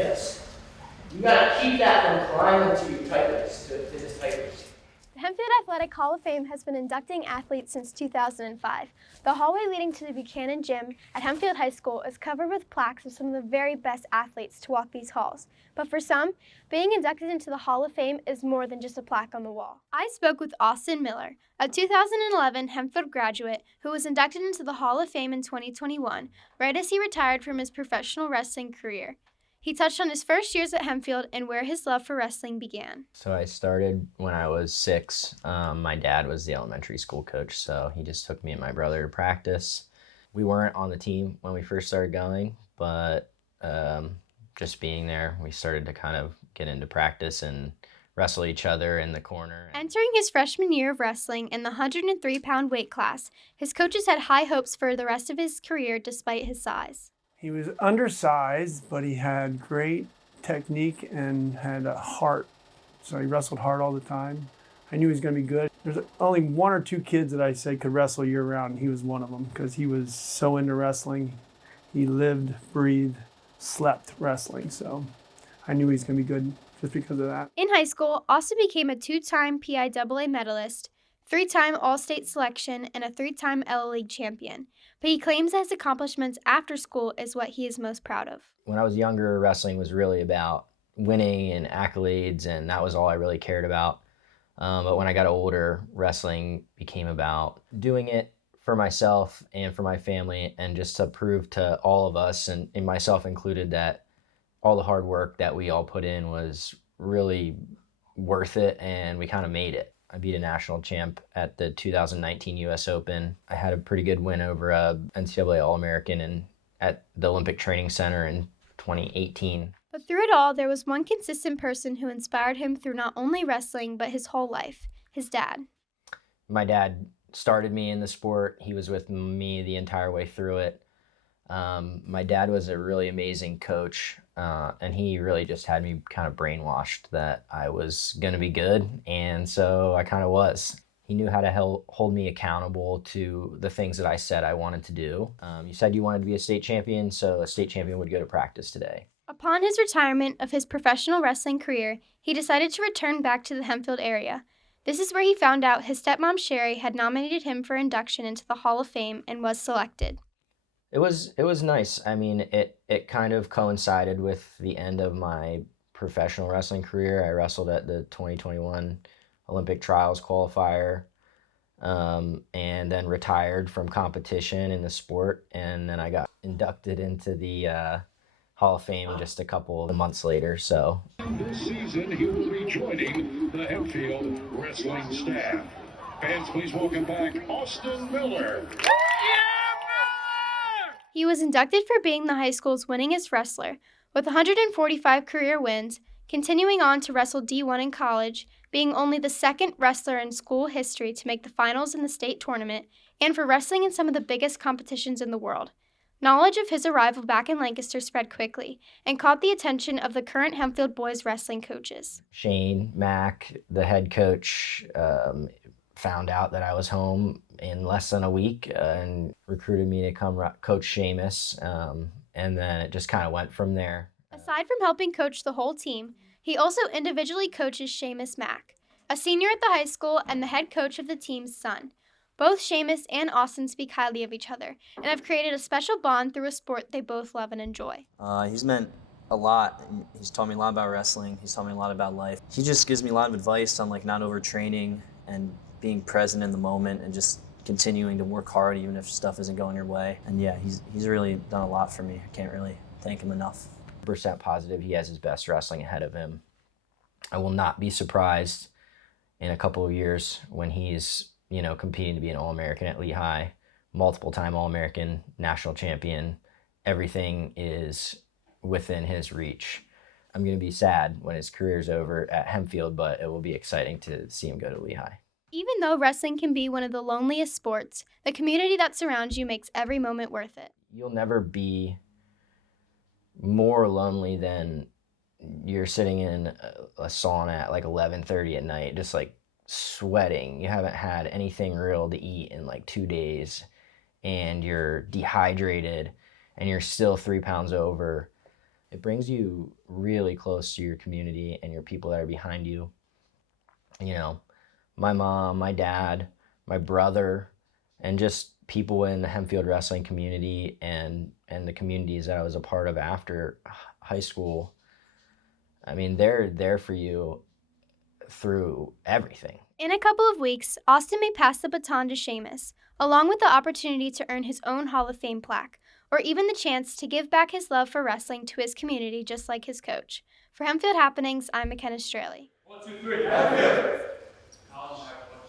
this. You gotta keep that from climbing to your tightness, to this tightness. The Hempfield Athletic Hall of Fame has been inducting athletes since 2005. The hallway leading to the Buchanan Gym at Hempfield High School is covered with plaques of some of the very best athletes to walk these halls. But for some, being inducted into the Hall of Fame is more than just a plaque on the wall. I spoke with Austin Miller, a 2011 Hempfield graduate who was inducted into the Hall of Fame in 2021, right as he retired from his professional wrestling career. He touched on his first years at Hempfield and where his love for wrestling began. So I started when I was 6. My dad was the elementary school coach, so he just took me and my brother to practice. We weren't on the team when we first started going, but just being there, we started to kind of get into practice and wrestle each other in the corner. Entering his freshman year of wrestling in the 103-pound weight class, his coaches had high hopes for the rest of his career despite his size. He was undersized, but he had great technique and had a heart. So he wrestled hard all the time. I knew he was going to be good. There's only 1 or 2 kids that I said could wrestle year round, and he was one of them because he was so into wrestling. He lived, breathed, slept wrestling. So I knew he was going to be good just because of that. In high school, Austin became a 2-time PIAA medalist, 3-time All-State selection, and a 3-time Ella League champion. But he claims that his accomplishments after school is what he is most proud of. When I was younger, wrestling was really about winning and accolades, and that was all I really cared about. But when I got older, wrestling became about doing it for myself and for my family, and just to prove to all of us, and myself included, that all the hard work that we all put in was really worth it, and we kind of made it. I beat a national champ at the 2019 U.S. Open. I had a pretty good win over a NCAA All-American at the Olympic Training Center in 2018. But through it all, there was one consistent person who inspired him through not only wrestling, but his whole life, his dad. My dad started me in the sport. He was with me the entire way through it. My dad was a really amazing coach, and he really just had me kind of brainwashed that I was going to be good, and so I kind of was. He knew how to hold me accountable to the things that I said I wanted to do. You said you wanted to be a state champion, so a state champion would go to practice today. Upon his retirement of his professional wrestling career, he decided to return back to the Hempfield area. This is where he found out his stepmom Sherry had nominated him for induction into the Hall of Fame and was selected. It was nice. I mean, it kind of coincided with the end of my professional wrestling career. I wrestled at the 2021 Olympic Trials qualifier, and then retired from competition in the sport, and then I got inducted into the Hall of Fame just a couple of months later. So this season he will be joining the Hempfield wrestling staff. Fans, please welcome back Austin Miller. He was inducted for being the high school's winningest wrestler, with 145 career wins, continuing on to wrestle D1 in college, being only the second wrestler in school history to make the finals in the state tournament, and for wrestling in some of the biggest competitions in the world. Knowledge of his arrival back in Lancaster spread quickly and caught the attention of the current Hempfield boys wrestling coaches. Shane Mack, the head coach, found out that I was home in less than a week and recruited me to come coach Seamus, and then it just kind of went from there. Aside from helping coach the whole team, he also individually coaches Seamus Mack, a senior at the high school and the head coach of the team's son. Both Seamus and Austin speak highly of each other and have created a special bond through a sport they both love and enjoy. He's meant a lot. He's taught me a lot about wrestling. He's taught me a lot about life. He just gives me a lot of advice on not overtraining and being present in the moment and just continuing to work hard even if stuff isn't going your way. And yeah, he's really done a lot for me. I can't really thank him enough. % positive he has his best wrestling ahead of him. I will not be surprised in a couple of years when he's, competing to be an All-American at Lehigh, multiple-time All-American, national champion. Everything is within his reach. I'm going to be sad when his career's over at Hempfield, but it will be exciting to see him go to Lehigh. Even though wrestling can be one of the loneliest sports, the community that surrounds you makes every moment worth it. You'll never be more lonely than you're sitting in a sauna at 11:30 at night, just sweating. You haven't had anything real to eat in 2 days, and you're dehydrated, and you're still 3 pounds over. it brings you really close to your community and your people that are behind you. You know, my mom, my dad, my brother, and just people in the Hempfield wrestling community and the communities that I was a part of after high school. I mean, they're there for you through everything. In a couple of weeks, Austin may pass the baton to Seamus, along with the opportunity to earn his own Hall of Fame plaque, or even the chance to give back his love for wrestling to his community just like his coach. For Hempfield Happenings, I'm McKenna Straley. 1, 2, 3, Hempfield!